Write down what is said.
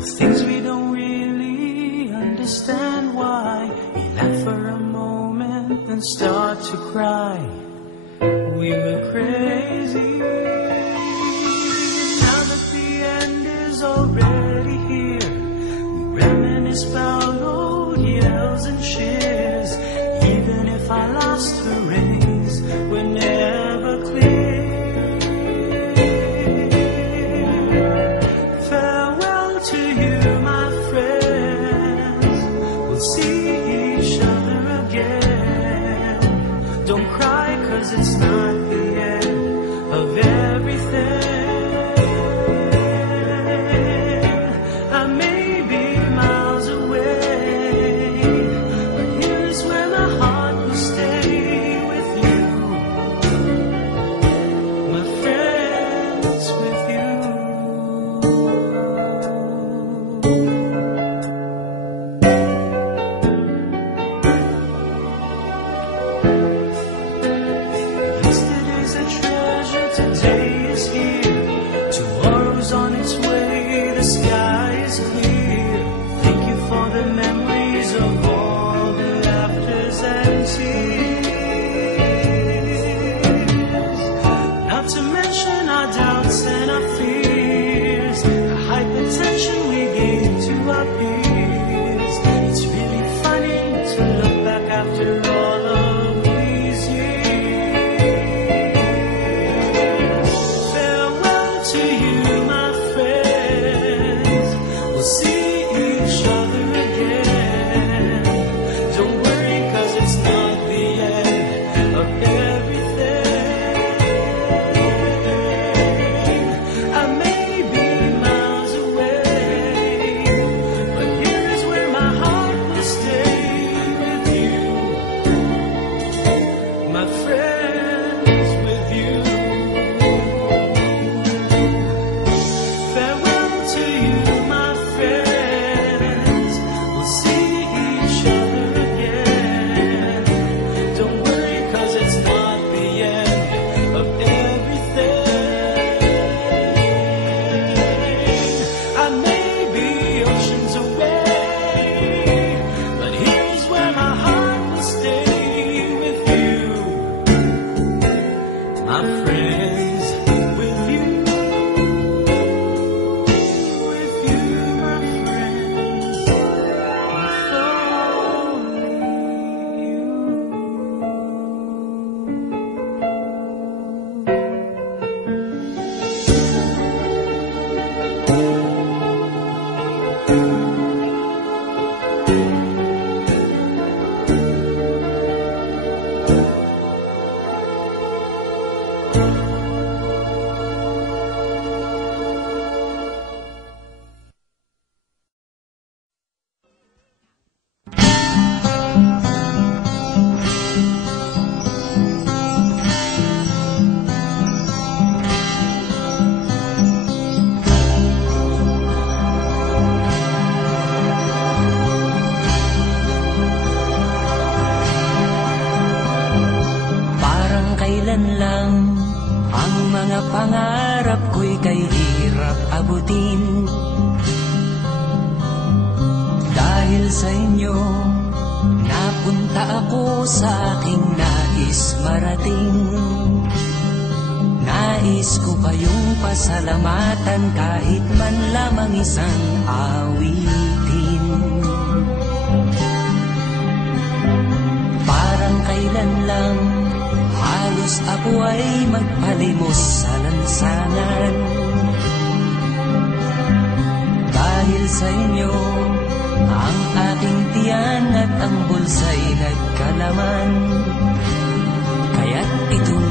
of things we don't really understand why. We laugh for a moment and start to cry. We were crazy. Now that the end is already here, we reminisce about old yells and cheers. Even if I lost her rays, we're never clear. Farewell to you, my friends. We'll see each other again. Don't cry, 'cause it's not the end of everything. I may be miles away, but here's where my heart will stay with you, my friends, with you. Yesterday's a treasure, today is here. Tomorrow's on its way, the sky is clear. Thank you for the memories of all the laughters and tears. Not to mention our doubts and our fears, the hypertension we gave to our peers. It's really funny to look back after all of these years. Farewell to you, my friends. We'll see each other again. Don't worry, 'cause it's not the end of everything. I may be miles away, but here's where my heart will stay with you, my friends, with you. Farewell to you, my friends. We'll see each other again. Don't worry, 'cause it's not the end of everything. I may be oceans away, but here's where my heart will stay with you, my friends, with you, my friends, with only you. Parang kailan lang ang mga pangarap ko'y kay hirap abutin. Dahil sa inyo, napunta ako sa aking nais marating. Nais ko kayong pasalamatan kahit man lamang isang awitin. Parang kailan lang halos ako ay magpalimos sa lansangan. Dahil sa inyo, ang aking tiyan at ang bulsa'y nagkalaman. Kaya't itong